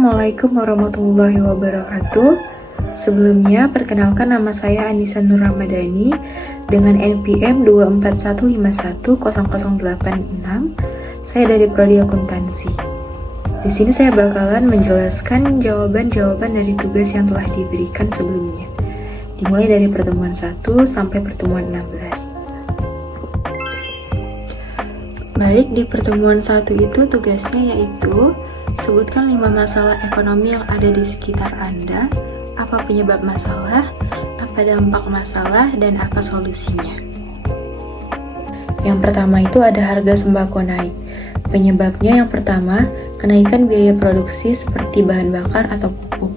Assalamualaikum warahmatullahi wabarakatuh. Sebelumnya, perkenalkan nama saya Anissa Nur Ramadhani dengan NPM 241510086. Saya dari Prodi Akuntansi. Di sini saya bakalan menjelaskan jawaban-jawaban dari tugas yang telah diberikan sebelumnya, dimulai dari pertemuan 1 sampai pertemuan 16. Baik, di pertemuan 1 itu tugasnya yaitu sebutkan 5 masalah ekonomi yang ada di sekitar Anda, apa penyebab masalah, apa dampak masalah, dan apa solusinya. Yang pertama itu ada harga sembako naik. Penyebabnya yang pertama, kenaikan biaya produksi seperti bahan bakar atau pupuk.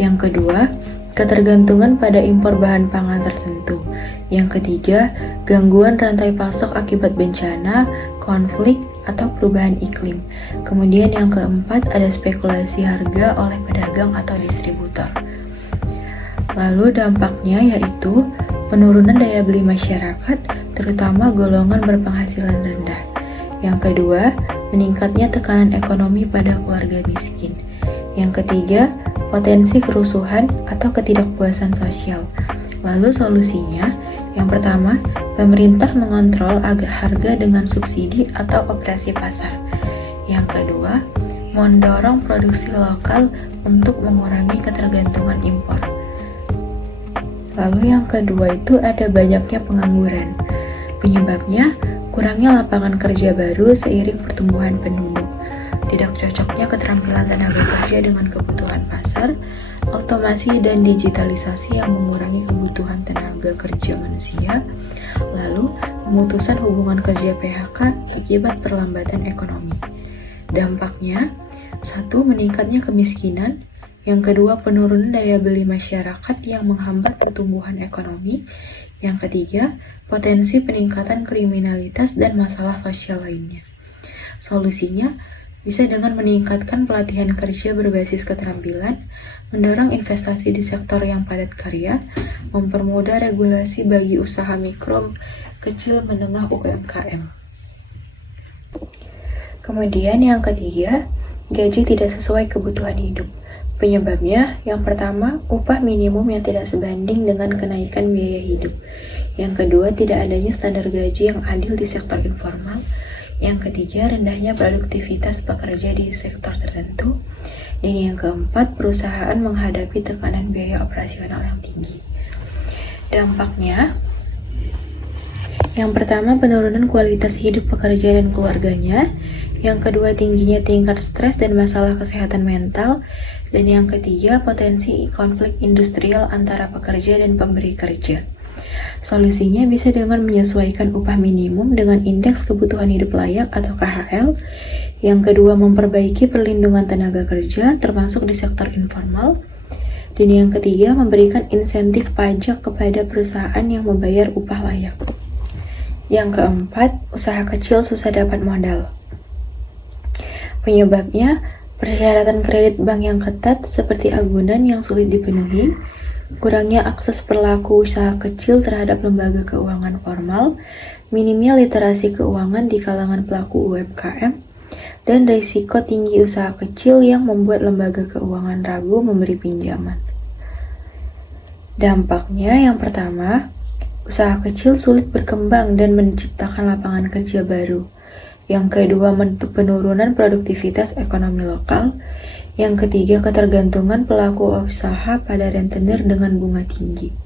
Yang kedua, ketergantungan pada impor bahan pangan tertentu. Yang ketiga, gangguan rantai pasok akibat bencana, konflik, atau perubahan iklim. Kemudian yang keempat, ada spekulasi harga oleh pedagang atau distributor. Lalu dampaknya yaitu penurunan daya beli masyarakat, terutama golongan berpenghasilan rendah. Yang kedua, meningkatnya tekanan ekonomi pada keluarga miskin. Yang ketiga, potensi kerusuhan atau ketidakpuasan sosial. Lalu solusinya, yang pertama, pemerintah mengontrol harga dengan subsidi atau operasi pasar. Yang kedua, mendorong produksi lokal untuk mengurangi ketergantungan impor. Lalu yang kedua itu ada banyaknya pengangguran. Penyebabnya, kurangnya lapangan kerja baru seiring pertumbuhan penduduk. Tidak cocoknya keterampilan tenaga kerja dengan kebutuhan pasar, otomasi dan digitalisasi yang mengurangi kebutuhan tenaga kerja manusia, lalu pemutusan hubungan kerja PHK akibat perlambatan ekonomi. Dampaknya, 1. Meningkatnya kemiskinan, yang kedua penurunan daya beli masyarakat yang menghambat pertumbuhan ekonomi, yang ketiga potensi peningkatan kriminalitas dan masalah sosial lainnya. Solusinya, bisa dengan meningkatkan pelatihan kerja berbasis keterampilan, mendorong investasi di sektor yang padat karya, mempermudah regulasi bagi usaha mikro, kecil, menengah, UMKM. Kemudian yang ketiga, gaji tidak sesuai kebutuhan hidup. Penyebabnya, yang pertama, upah minimum yang tidak sebanding dengan kenaikan biaya hidup. Yang kedua, tidak adanya standar gaji yang adil di sektor informal. Yang ketiga, rendahnya produktivitas pekerja di sektor tertentu. Dan yang keempat, perusahaan menghadapi tekanan biaya operasional yang tinggi. Dampaknya, yang pertama, penurunan kualitas hidup pekerja dan keluarganya. Yang kedua, tingginya tingkat stres dan masalah kesehatan mental. Dan yang ketiga, potensi konflik industrial antara pekerja dan pemberi kerja. Solusinya bisa dengan menyesuaikan upah minimum dengan indeks kebutuhan hidup layak atau KHL. Yang kedua, memperbaiki perlindungan tenaga kerja termasuk di sektor informal. Dan yang ketiga, memberikan insentif pajak kepada perusahaan yang membayar upah layak. Yang keempat, usaha kecil susah dapat modal. Penyebabnya, persyaratan kredit bank yang ketat seperti agunan yang sulit dipenuhi, kurangnya akses pelaku usaha kecil terhadap lembaga keuangan formal, minimnya literasi keuangan di kalangan pelaku UMKM, dan risiko tinggi usaha kecil yang membuat lembaga keuangan ragu memberi pinjaman. Dampaknya yang pertama, usaha kecil sulit berkembang dan menciptakan lapangan kerja baru. Yang kedua, penurunan produktivitas ekonomi lokal. Yang ketiga, ketergantungan pelaku usaha pada rentenir dengan bunga tinggi.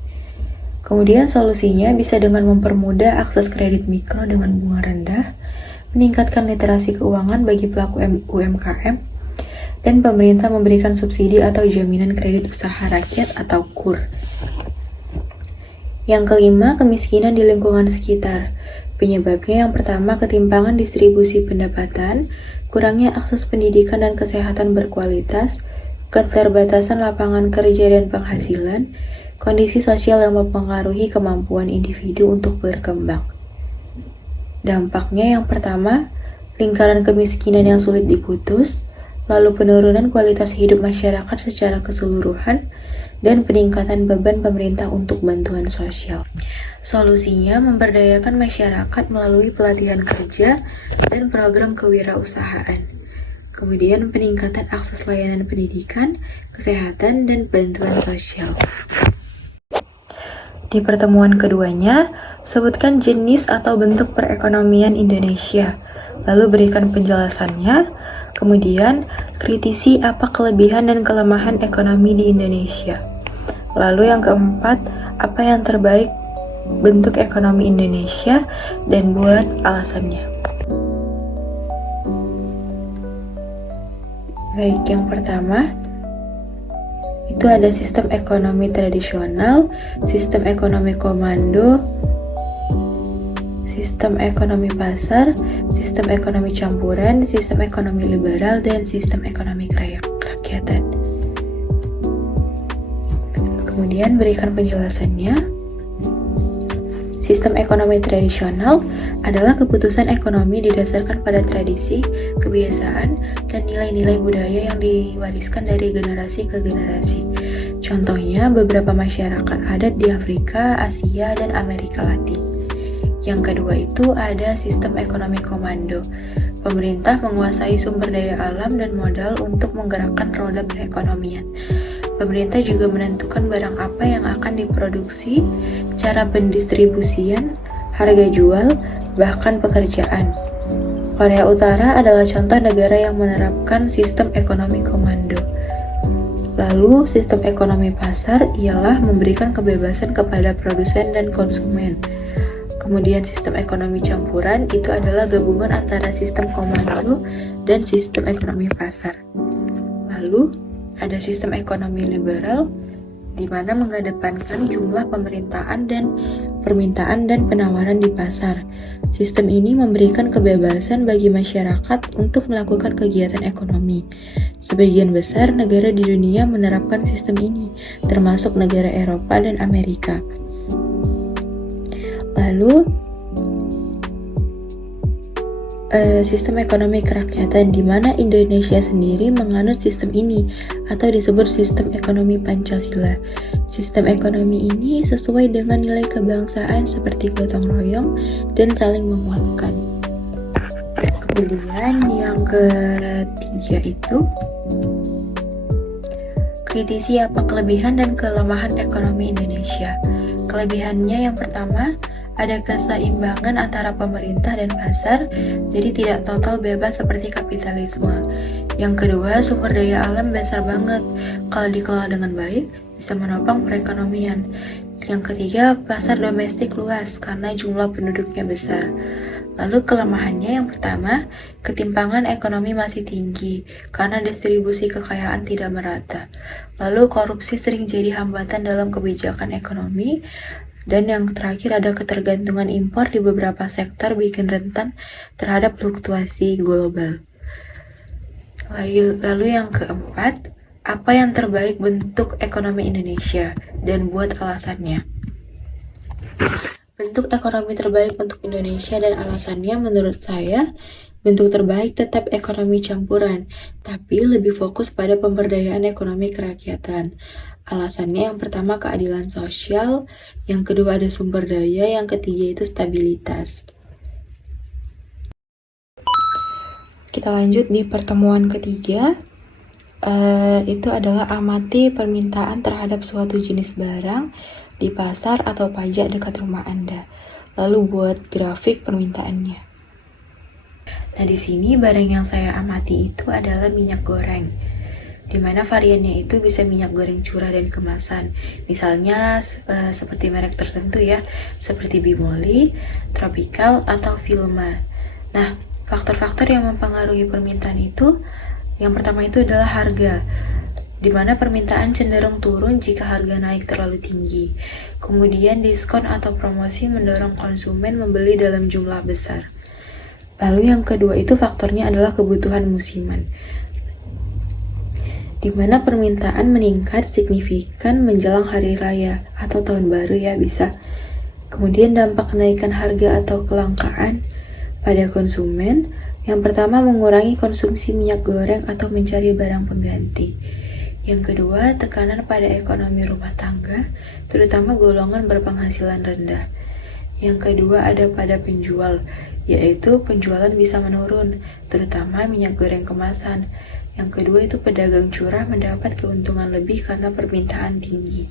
Kemudian solusinya bisa dengan mempermudah akses kredit mikro dengan bunga rendah, meningkatkan literasi keuangan bagi pelaku UMKM, dan pemerintah memberikan subsidi atau jaminan kredit usaha rakyat atau KUR. Yang kelima, kemiskinan di lingkungan sekitar. Penyebabnya yang pertama, ketimpangan distribusi pendapatan, kurangnya akses pendidikan dan kesehatan berkualitas, keterbatasan lapangan kerja dan penghasilan, kondisi sosial yang mempengaruhi kemampuan individu untuk berkembang. Dampaknya yang pertama, lingkaran kemiskinan yang sulit diputus, lalu penurunan kualitas hidup masyarakat secara keseluruhan, dan peningkatan beban pemerintah untuk bantuan sosial. Solusinya memberdayakan masyarakat melalui pelatihan kerja dan program kewirausahaan. Kemudian peningkatan akses layanan pendidikan, kesehatan, dan bantuan sosial. Di pertemuan keduanya, sebutkan jenis atau bentuk perekonomian Indonesia, lalu berikan penjelasannya. Kemudian, kritisi apa kelebihan dan kelemahan ekonomi di Indonesia. Lalu yang keempat, apa yang terbaik bentuk ekonomi Indonesia dan buat alasannya. Baik, yang pertama itu ada sistem ekonomi tradisional, sistem ekonomi komando, sistem ekonomi pasar, sistem ekonomi campuran, sistem ekonomi liberal, dan sistem ekonomi kerakyatan. Kemudian berikan penjelasannya. Sistem ekonomi tradisional adalah keputusan ekonomi didasarkan pada tradisi, kebiasaan, dan nilai-nilai budaya yang diwariskan dari generasi ke generasi. Contohnya, beberapa masyarakat adat di Afrika, Asia, dan Amerika Latin. Yang kedua itu ada sistem ekonomi komando. Pemerintah menguasai sumber daya alam dan modal untuk menggerakkan roda perekonomian. Pemerintah juga menentukan barang apa yang akan diproduksi, cara pendistribusian, harga jual, bahkan pekerjaan. Korea Utara adalah contoh negara yang menerapkan sistem ekonomi komando. Lalu, sistem ekonomi pasar ialah memberikan kebebasan kepada produsen dan konsumen. Kemudian sistem ekonomi campuran itu adalah gabungan antara sistem komando dan sistem ekonomi pasar. Lalu, ada sistem ekonomi liberal, di mana mengedepankan jumlah pemerintahan dan permintaan dan penawaran di pasar. Sistem ini memberikan kebebasan bagi masyarakat untuk melakukan kegiatan ekonomi. Sebagian besar negara di dunia menerapkan sistem ini, termasuk negara Eropa dan Amerika. Lalu, sistem ekonomi kerakyatan, di mana Indonesia sendiri menganut sistem ini atau disebut sistem ekonomi Pancasila. Sistem ekonomi ini sesuai dengan nilai kebangsaan seperti gotong royong dan saling menguatkan. Kemudian yang ketiga itu kritisi apa kelebihan dan kelemahan ekonomi Indonesia. Kelebihannya yang pertama, ada keseimbangan antara pemerintah dan pasar, jadi tidak total bebas seperti kapitalisme. Yang kedua, sumber daya alam besar banget. Kalau dikelola dengan baik, bisa menopang perekonomian. Yang ketiga, pasar domestik luas karena jumlah penduduknya besar. Lalu kelemahannya yang pertama, ketimpangan ekonomi masih tinggi karena distribusi kekayaan tidak merata. Lalu korupsi sering jadi hambatan dalam kebijakan ekonomi. Dan yang terakhir ada ketergantungan impor di beberapa sektor bikin rentan terhadap fluktuasi global. Lalu yang keempat, apa yang terbaik bentuk ekonomi Indonesia dan buat alasannya. Bentuk ekonomi terbaik untuk Indonesia dan alasannya menurut saya, bentuk terbaik tetap ekonomi campuran, tapi lebih fokus pada pemberdayaan ekonomi kerakyatan. Alasannya yang pertama keadilan sosial, yang kedua ada sumber daya, yang ketiga itu stabilitas. Kita lanjut di pertemuan ketiga, itu adalah amati permintaan terhadap suatu jenis barang di pasar atau pajak dekat rumah Anda. Lalu buat grafik permintaannya. Nah, di sini barang yang saya amati itu adalah minyak goreng, di mana variannya itu bisa minyak goreng curah dan kemasan. Misalnya seperti merek tertentu ya, seperti Bimoli, Tropical, atau Vilma. Nah, faktor-faktor yang mempengaruhi permintaan itu, yang pertama itu adalah harga, di mana permintaan cenderung turun jika harga naik terlalu tinggi. Kemudian diskon atau promosi mendorong konsumen membeli dalam jumlah besar. Lalu yang kedua itu faktornya adalah kebutuhan musiman, di mana permintaan meningkat signifikan menjelang hari raya atau tahun baru ya bisa. Kemudian dampak kenaikan harga atau kelangkaan pada konsumen, yang pertama mengurangi konsumsi minyak goreng atau mencari barang pengganti. Yang kedua, tekanan pada ekonomi rumah tangga, terutama golongan berpenghasilan rendah. Yang kedua ada pada penjual, yaitu penjualan bisa menurun, terutama minyak goreng kemasan. Yang kedua itu pedagang curah mendapat keuntungan lebih karena permintaan tinggi.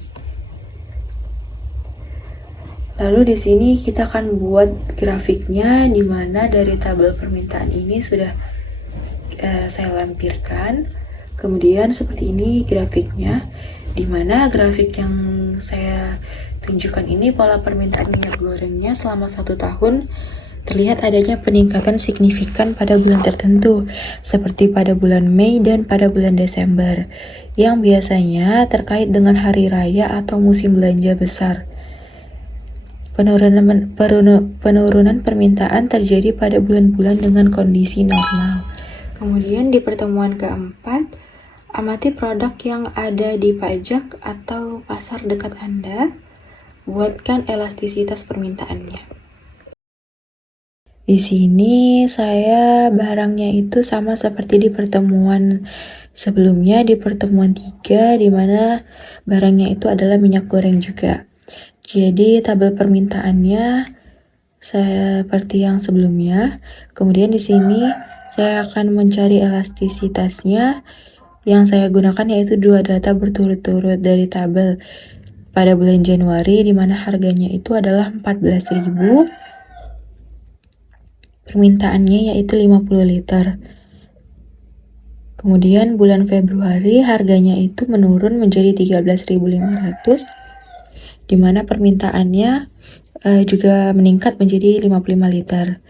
Lalu di sini kita akan buat grafiknya, di mana dari tabel permintaan ini sudah saya lampirkan. Kemudian seperti ini grafiknya, di mana grafik yang saya tunjukkan ini pola permintaan minyak gorengnya selama 1 tahun terlihat adanya peningkatan signifikan pada bulan tertentu, seperti pada bulan Mei dan pada bulan Desember, yang biasanya terkait dengan hari raya atau musim belanja besar. Penurunan permintaan terjadi pada bulan-bulan dengan kondisi normal. Kemudian di pertemuan keempat, amati produk yang ada di pajak atau pasar dekat Anda. Buatkan elastisitas permintaannya. Di sini saya barangnya itu sama seperti di pertemuan sebelumnya, di pertemuan 3, di mana barangnya itu adalah minyak goreng juga. Jadi tabel permintaannya seperti yang sebelumnya. Kemudian di sini saya akan mencari elastisitasnya. Yang saya gunakan yaitu 2 data berturut-turut dari tabel pada bulan Januari, di mana harganya itu adalah 14.000. Permintaannya yaitu 50 liter. Kemudian bulan Februari harganya itu menurun menjadi 13.500. Di mana permintaannya juga meningkat menjadi 55 liter.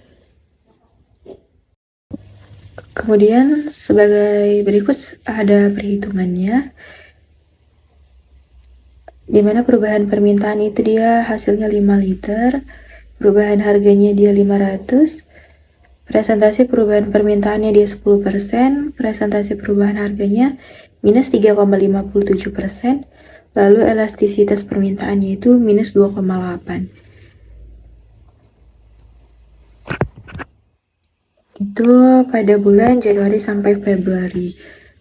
Kemudian sebagai berikut ada perhitungannya, di mana perubahan permintaan itu dia hasilnya 5 liter, perubahan harganya dia 500, presentasi perubahan permintaannya dia 10%, presentasi perubahan harganya minus 3,57%, lalu elastisitas permintaannya itu minus 2,8. Itu pada bulan Januari sampai Februari.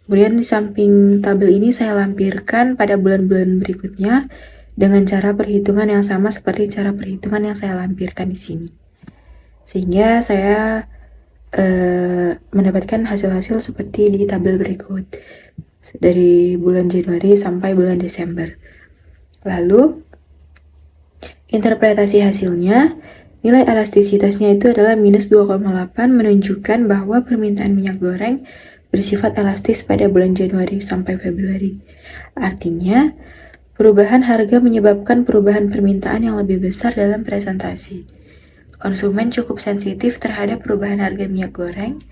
Kemudian di samping tabel ini saya lampirkan pada bulan-bulan berikutnya dengan cara perhitungan yang sama seperti cara perhitungan yang saya lampirkan di sini. Sehingga saya mendapatkan hasil-hasil seperti di tabel berikut. Dari bulan Januari sampai bulan Desember. Lalu, interpretasi hasilnya, nilai elastisitasnya itu adalah minus 2,8, menunjukkan bahwa permintaan minyak goreng bersifat elastis pada bulan Januari sampai Februari. Artinya, perubahan harga menyebabkan perubahan permintaan yang lebih besar dalam presentasi. Konsumen cukup sensitif terhadap perubahan harga minyak goreng.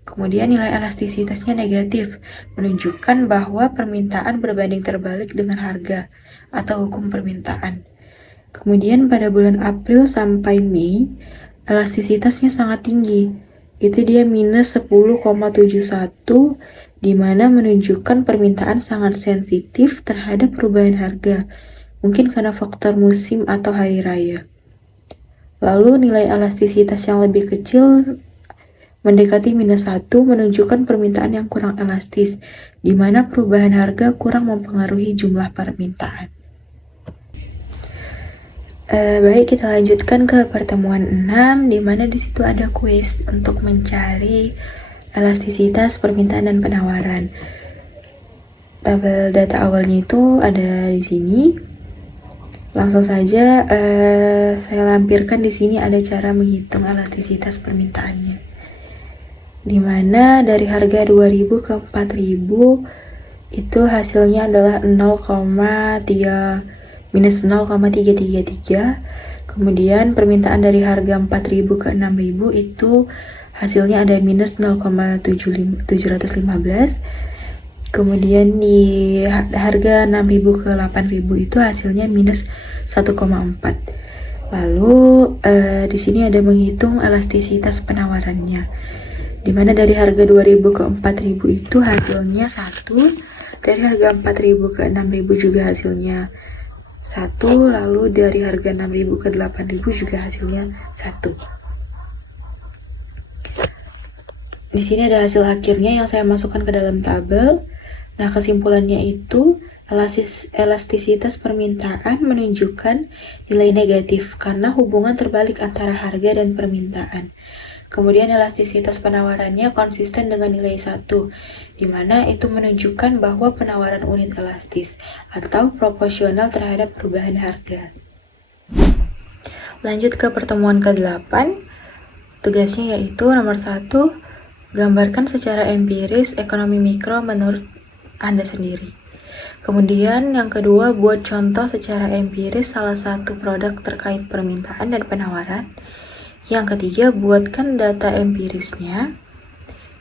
Kemudian nilai elastisitasnya negatif, menunjukkan bahwa permintaan berbanding terbalik dengan harga atau hukum permintaan. Kemudian pada bulan April sampai Mei, elastisitasnya sangat tinggi. Itu dia minus 10,71, di mana menunjukkan permintaan sangat sensitif terhadap perubahan harga, mungkin karena faktor musim atau hari raya. Lalu nilai elastisitas yang lebih kecil mendekati minus 1 menunjukkan permintaan yang kurang elastis, di mana perubahan harga kurang mempengaruhi jumlah permintaan. Baik, kita lanjutkan ke pertemuan 6, di mana di situ ada kuis untuk mencari elastisitas permintaan dan penawaran. Tabel data awalnya itu ada di sini. Langsung saja saya lampirkan di sini ada cara menghitung elastisitas permintaannya. Di mana dari harga 2.000 ke 4.000 itu hasilnya adalah minus 0,333. Kemudian permintaan dari harga 4.000 ke 6.000 itu hasilnya ada minus 0,715. Kemudian di harga 6.000 ke 8.000 itu hasilnya minus 1,4. Lalu di sini ada menghitung elastisitas penawarannya, di mana dari harga 2.000 ke 4.000 itu hasilnya 1, dari harga 4.000 ke 6.000 juga hasilnya 1, lalu dari harga 6.000 ke 8.000 juga hasilnya 1. Di sini ada hasil akhirnya yang saya masukkan ke dalam tabel. Nah, kesimpulannya itu Elastisitas permintaan menunjukkan nilai negatif karena hubungan terbalik antara harga dan permintaan. Kemudian elastisitas penawarannya konsisten dengan nilai 1, di mana itu menunjukkan bahwa penawaran unit elastis atau proporsional terhadap perubahan harga. Lanjut ke pertemuan ke-8, tugasnya yaitu nomor 1, gambarkan secara empiris ekonomi mikro menurut Anda sendiri. Kemudian yang kedua, buat contoh secara empiris salah satu produk terkait permintaan dan penawaran. Yang ketiga, buatkan data empirisnya.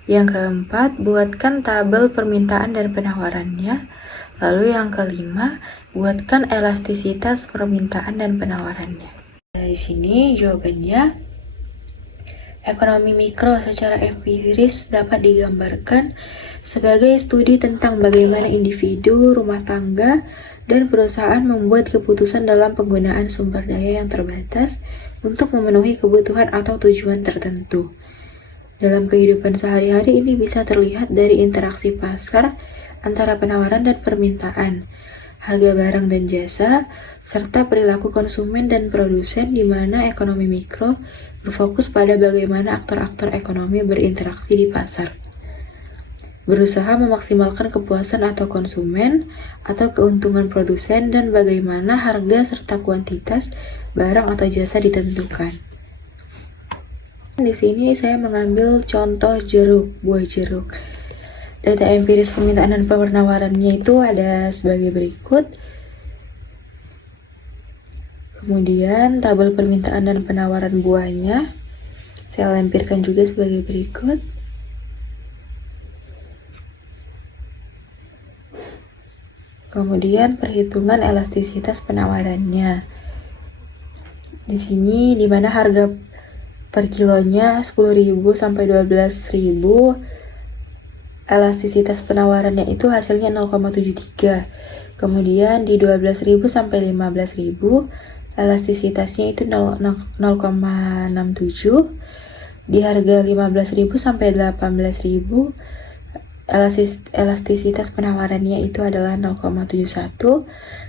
Yang keempat, buatkan tabel permintaan dan penawarannya. Lalu yang kelima, buatkan elastisitas permintaan dan penawarannya. Dari sini jawabannya, ekonomi mikro secara empiris dapat digambarkan sebagai studi tentang bagaimana individu, rumah tangga, dan perusahaan membuat keputusan dalam penggunaan sumber daya yang terbatas untuk memenuhi kebutuhan atau tujuan tertentu. Dalam kehidupan sehari-hari ini bisa terlihat dari interaksi pasar antara penawaran dan permintaan, harga barang dan jasa, serta perilaku konsumen dan produsen, di mana ekonomi mikro berfokus pada bagaimana aktor-aktor ekonomi berinteraksi di pasar, berusaha memaksimalkan kepuasan atau konsumen atau keuntungan produsen, dan bagaimana harga serta kuantitas barang atau jasa ditentukan. Di sini saya mengambil contoh buah jeruk. Data empiris permintaan dan penawarannya itu ada sebagai berikut. Kemudian tabel permintaan dan penawaran buahnya saya lampirkan juga sebagai berikut. Kemudian perhitungan elastisitas penawarannya. Di sini di mana harga per kilonya 10.000 sampai 12.000, elastisitas penawarannya itu hasilnya 0,73. Kemudian di 12.000 sampai 15.000, elastisitasnya itu 0,67. Di harga 15.000 sampai 18.000, elastisitas penawarannya itu adalah 0,71,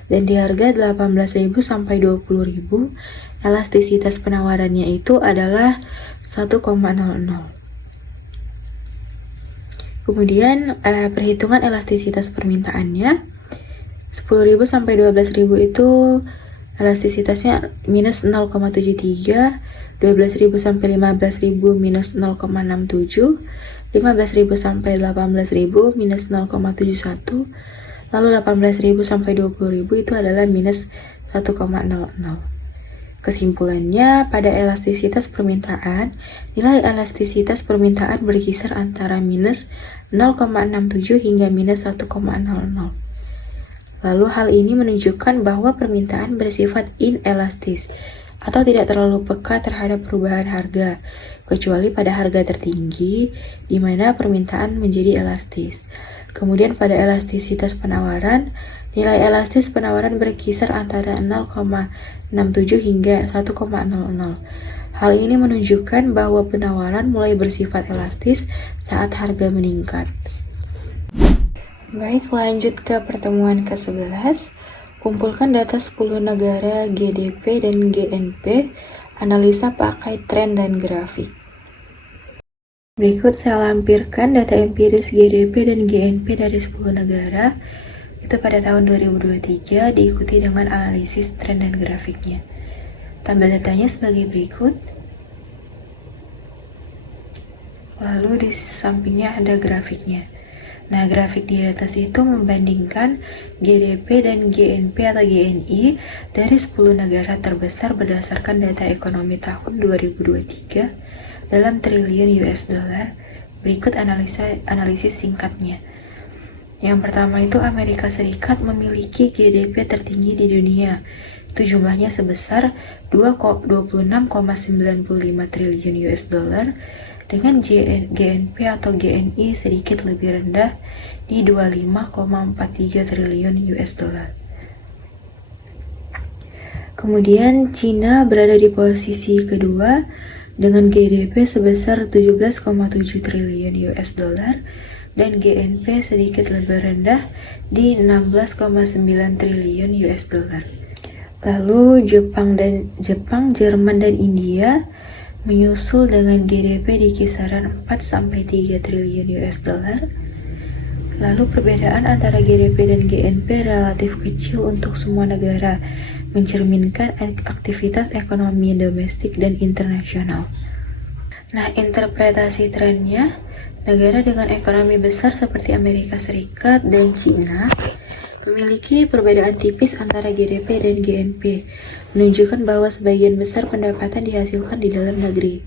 dan di harga 18.000 sampai 20.000, elastisitas penawarannya itu adalah 1,00. Kemudian perhitungan elastisitas permintaannya, 10.000 sampai 12.000 itu elastisitasnya minus 0,73, 12.000 sampai 15.000 minus 0,67, 15.000 sampai 18.000 minus 0,71, lalu 18.000 sampai 20.000 itu adalah minus 1,00. Kesimpulannya, pada elastisitas permintaan, nilai elastisitas permintaan berkisar antara minus 0,67 hingga minus 1,00. Lalu hal ini menunjukkan bahwa permintaan bersifat inelastis atau tidak terlalu peka terhadap perubahan harga, kecuali pada harga tertinggi, di mana permintaan menjadi elastis. Kemudian pada elastisitas penawaran, nilai elastis penawaran berkisar antara 0,67 hingga 1,00. Hal ini menunjukkan bahwa penawaran mulai bersifat elastis saat harga meningkat. Baik, lanjut ke pertemuan ke-11. Kumpulkan data 10 negara GDP dan GNP, analisa pakai tren dan grafik. Berikut saya lampirkan data empiris GDP dan GNP dari 10 negara itu pada tahun 2023, diikuti dengan analisis tren dan grafiknya. Tabel datanya sebagai berikut. Lalu di sampingnya ada grafiknya. Nah, grafik di atas itu membandingkan GDP dan GNP atau GNI dari 10 negara terbesar berdasarkan data ekonomi tahun 2023 dalam triliun US dollar. Berikut analisis singkatnya. Yang pertama itu Amerika Serikat memiliki GDP tertinggi di dunia. Itu jumlahnya sebesar 26,95 triliun US dollar, dengan GNP atau GNI sedikit lebih rendah di 25,43 triliun US dollar. Kemudian Cina berada di posisi kedua dengan GDP sebesar 17,7 triliun US dollar dan GNP sedikit lebih rendah di 16,9 triliun US dollar. Lalu Jepang, Jerman, dan India menyusul dengan GDP di kisaran 4-3 triliun US dollar. Lalu perbedaan antara GDP dan GNP relatif kecil untuk semua negara, mencerminkan aktivitas ekonomi domestik dan internasional. Nah, interpretasi trennya, negara dengan ekonomi besar seperti Amerika Serikat dan China memiliki perbedaan tipis antara GDP dan GNP, menunjukkan bahwa sebagian besar pendapatan dihasilkan di dalam negeri.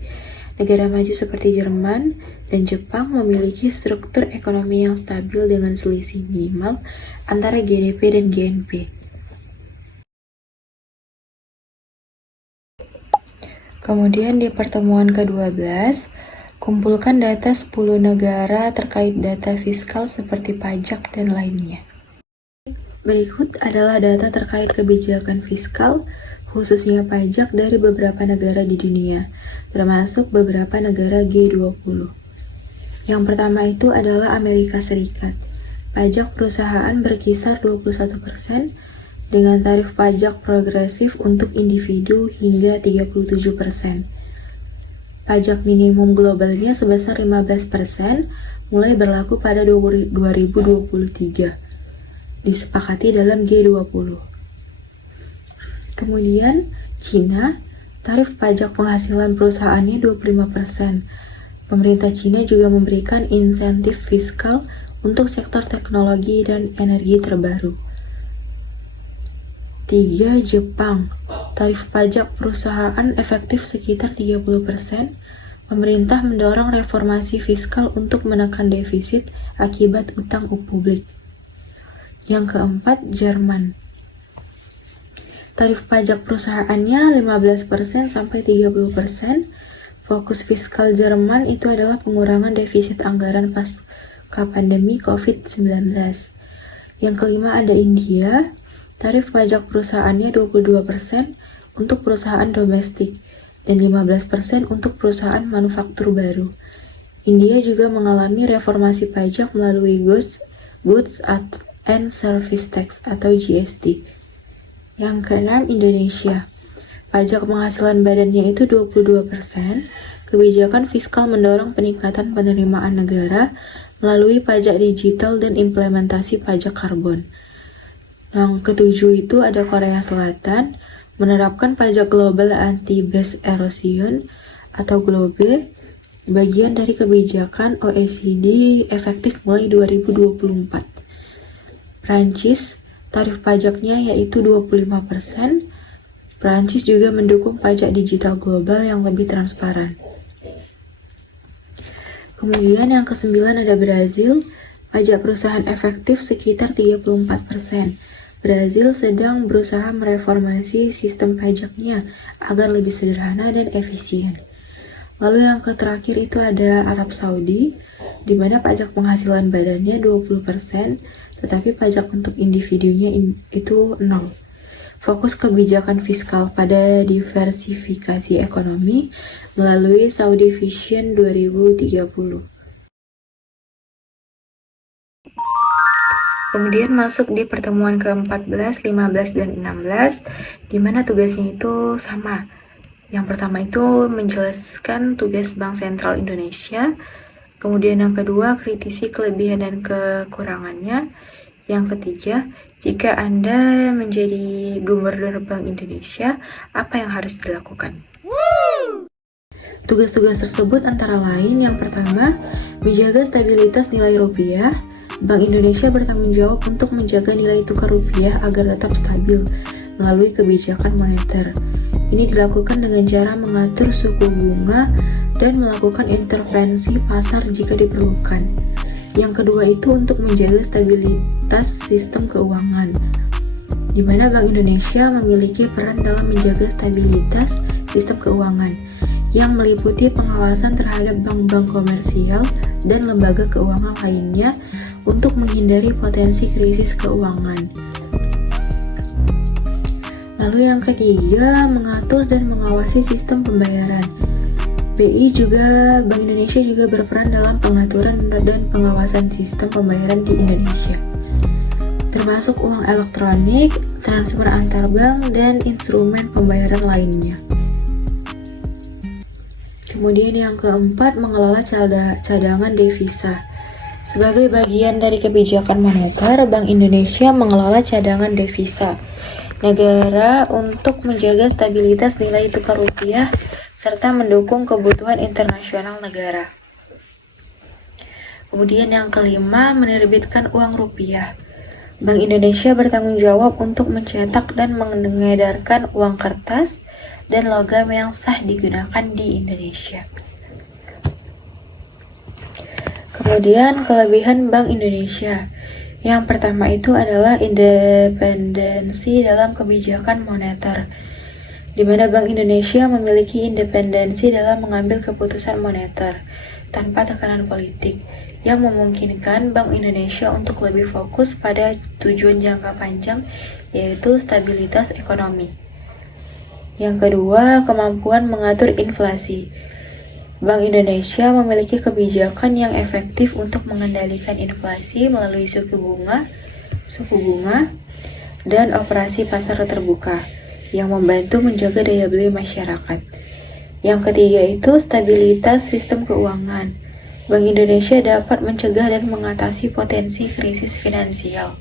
Negara maju seperti Jerman dan Jepang memiliki struktur ekonomi yang stabil dengan selisih minimal antara GDP dan GNP. Kemudian di pertemuan ke-12, kumpulkan data 10 negara terkait data fiskal seperti pajak dan lainnya. Berikut adalah data terkait kebijakan fiskal, khususnya pajak dari beberapa negara di dunia, termasuk beberapa negara G20. Yang pertama itu adalah Amerika Serikat. Pajak perusahaan berkisar 21% dengan tarif pajak progresif untuk individu hingga 37%. Pajak minimum globalnya sebesar 15%, mulai berlaku pada 2023. Disepakati dalam G20. Kemudian, Cina, tarif pajak penghasilan perusahaannya 25%. Pemerintah Cina juga memberikan insentif fiskal untuk sektor teknologi dan energi terbaru. 3. Jepang, tarif pajak perusahaan efektif sekitar 30%. Pemerintah mendorong reformasi fiskal untuk menekan defisit akibat utang publik. Yang keempat, Jerman. Tarif pajak perusahaannya 15% sampai 30%. Fokus fiskal Jerman itu adalah pengurangan defisit anggaran pasca pandemi COVID-19. Yang kelima ada India. Tarif pajak perusahaannya 22% untuk perusahaan domestik dan 15% untuk perusahaan manufaktur baru. India juga mengalami reformasi pajak melalui Goods and Service Tax atau GST. Yang keenam, Indonesia. Pajak penghasilan badannya itu 22%. Kebijakan fiskal mendorong peningkatan penerimaan negara melalui pajak digital dan implementasi pajak karbon. Yang ketujuh itu ada Korea Selatan, menerapkan pajak global anti-base erosion atau GLOBE, bagian dari kebijakan OECD efektif mulai 2024. Prancis, tarif pajaknya yaitu 25%. Prancis juga mendukung pajak digital global yang lebih transparan. Kemudian yang ke-9 ada Brazil, pajak perusahaan efektif sekitar 34%. Brazil sedang berusaha mereformasi sistem pajaknya agar lebih sederhana dan efisien. Lalu yang terakhir itu ada Arab Saudi, di mana pajak penghasilan badannya 20%, tetapi pajak untuk individunya itu 0. Fokus kebijakan fiskal pada diversifikasi ekonomi melalui Saudi Vision 2030. Kemudian masuk di pertemuan ke-14, 15, dan 16, di mana tugasnya itu sama. Yang pertama itu menjelaskan tugas Bank Sentral Indonesia. Kemudian yang kedua, kritisi kelebihan dan kekurangannya. Yang ketiga, jika Anda menjadi Gubernur Bank Indonesia, apa yang harus dilakukan? Tugas-tugas tersebut antara lain, yang pertama, menjaga stabilitas nilai rupiah. Bank Indonesia bertanggung jawab untuk menjaga nilai tukar rupiah agar tetap stabil melalui kebijakan moneter. Ini dilakukan dengan cara mengatur suku bunga dan melakukan intervensi pasar jika diperlukan. Yang kedua itu untuk menjaga stabilitas sistem keuangan, di mana Bank Indonesia memiliki peran dalam menjaga stabilitas sistem keuangan yang meliputi pengawasan terhadap bank-bank komersial dan lembaga keuangan lainnya untuk menghindari potensi krisis keuangan. Lalu yang ketiga, mengatur dan mengawasi sistem pembayaran. Bank Indonesia juga berperan dalam pengaturan dan pengawasan sistem pembayaran di Indonesia, termasuk uang elektronik, transfer antar bank, dan instrumen pembayaran lainnya. Kemudian yang keempat, mengelola cadangan devisa. Sebagai bagian dari kebijakan moneter, Bank Indonesia mengelola cadangan devisa negara untuk menjaga stabilitas nilai tukar rupiah serta mendukung kebutuhan internasional negara. Kemudian yang kelima, menerbitkan uang rupiah. Bank Indonesia bertanggung jawab untuk mencetak dan mengedarkan uang kertas dan logam yang sah digunakan di Indonesia. Kemudian kelebihan Bank Indonesia. Yang pertama itu adalah independensi dalam kebijakan moneter, di mana Bank Indonesia memiliki independensi dalam mengambil keputusan moneter tanpa tekanan politik, yang memungkinkan Bank Indonesia untuk lebih fokus pada tujuan jangka panjang, yaitu stabilitas ekonomi. Yang kedua, kemampuan mengatur inflasi. Bank Indonesia memiliki kebijakan yang efektif untuk mengendalikan inflasi melalui suku bunga, dan operasi pasar terbuka yang membantu menjaga daya beli masyarakat. Yang ketiga itu stabilitas sistem keuangan. Bank Indonesia dapat mencegah dan mengatasi potensi krisis finansial,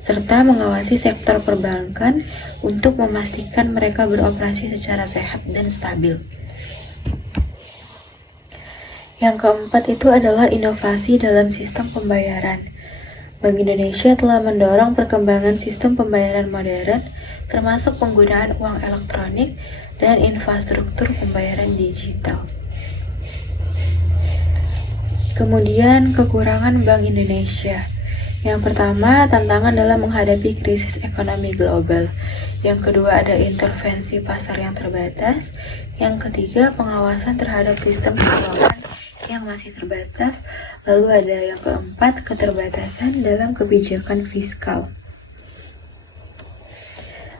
serta mengawasi sektor perbankan untuk memastikan mereka beroperasi secara sehat dan stabil. Yang keempat itu adalah inovasi dalam sistem pembayaran. Bank Indonesia telah mendorong perkembangan sistem pembayaran modern, termasuk penggunaan uang elektronik dan infrastruktur pembayaran digital. Kemudian kekurangan Bank Indonesia. Yang pertama, tantangan dalam menghadapi krisis ekonomi global. Yang kedua, ada intervensi pasar yang terbatas. Yang ketiga, pengawasan terhadap sistem keuangan yang masih terbatas. Lalu ada yang keempat, keterbatasan dalam kebijakan fiskal.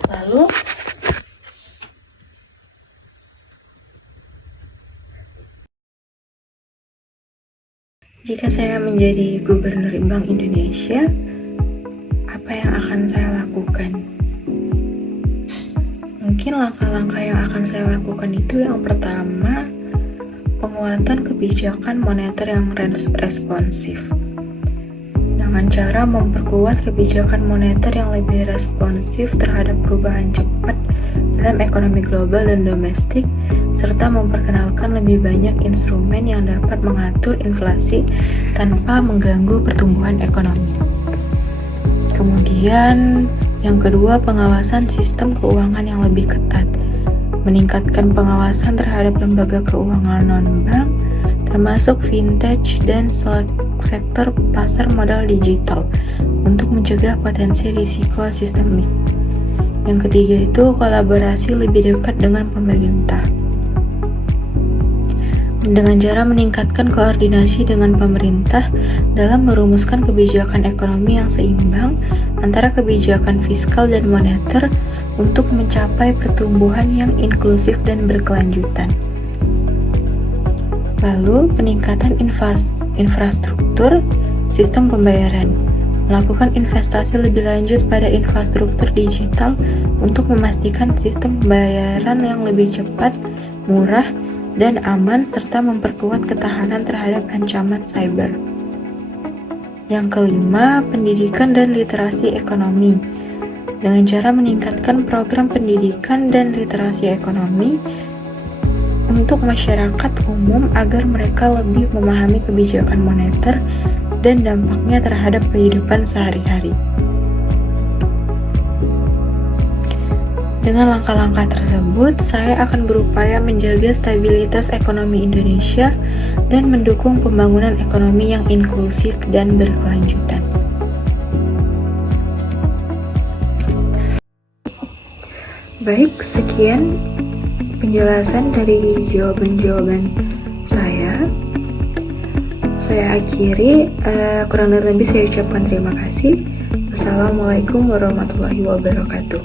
Lalu jika saya menjadi gubernur Bank Indonesia, apa yang akan saya lakukan? Mungkin langkah-langkah yang akan saya lakukan itu yang pertama, penguatan kebijakan moneter yang responsif. Dengan cara memperkuat kebijakan moneter yang lebih responsif terhadap perubahan cepat dalam ekonomi global dan domestik, serta memperkenalkan lebih banyak instrumen yang dapat mengatur inflasi tanpa mengganggu pertumbuhan ekonomi. Kemudian, yang kedua, pengawasan sistem keuangan yang lebih ketat. Meningkatkan pengawasan terhadap lembaga keuangan non-bank, termasuk vintage dan sektor pasar modal digital, untuk mencegah potensi risiko sistemik. Yang ketiga itu kolaborasi lebih dekat dengan pemerintah, dengan cara meningkatkan koordinasi dengan pemerintah dalam merumuskan kebijakan ekonomi yang seimbang antara kebijakan fiskal dan moneter untuk mencapai pertumbuhan yang inklusif dan berkelanjutan. Lalu, peningkatan infrastruktur sistem pembayaran. Melakukan investasi lebih lanjut pada infrastruktur digital untuk memastikan sistem pembayaran yang lebih cepat, murah, dan aman, serta memperkuat ketahanan terhadap ancaman cyber. Yang kelima, pendidikan dan literasi ekonomi. Dengan cara meningkatkan program pendidikan dan literasi ekonomi untuk masyarakat umum agar mereka lebih memahami kebijakan moneter dan dampaknya terhadap kehidupan sehari-hari. Dengan langkah-langkah tersebut, saya akan berupaya menjaga stabilitas ekonomi Indonesia dan mendukung pembangunan ekonomi yang inklusif dan berkelanjutan. Baik, sekian penjelasan dari jawaban-jawaban saya. Saya akhiri, kurang dan lebih saya ucapkan terima kasih. Wassalamualaikum warahmatullahi wabarakatuh.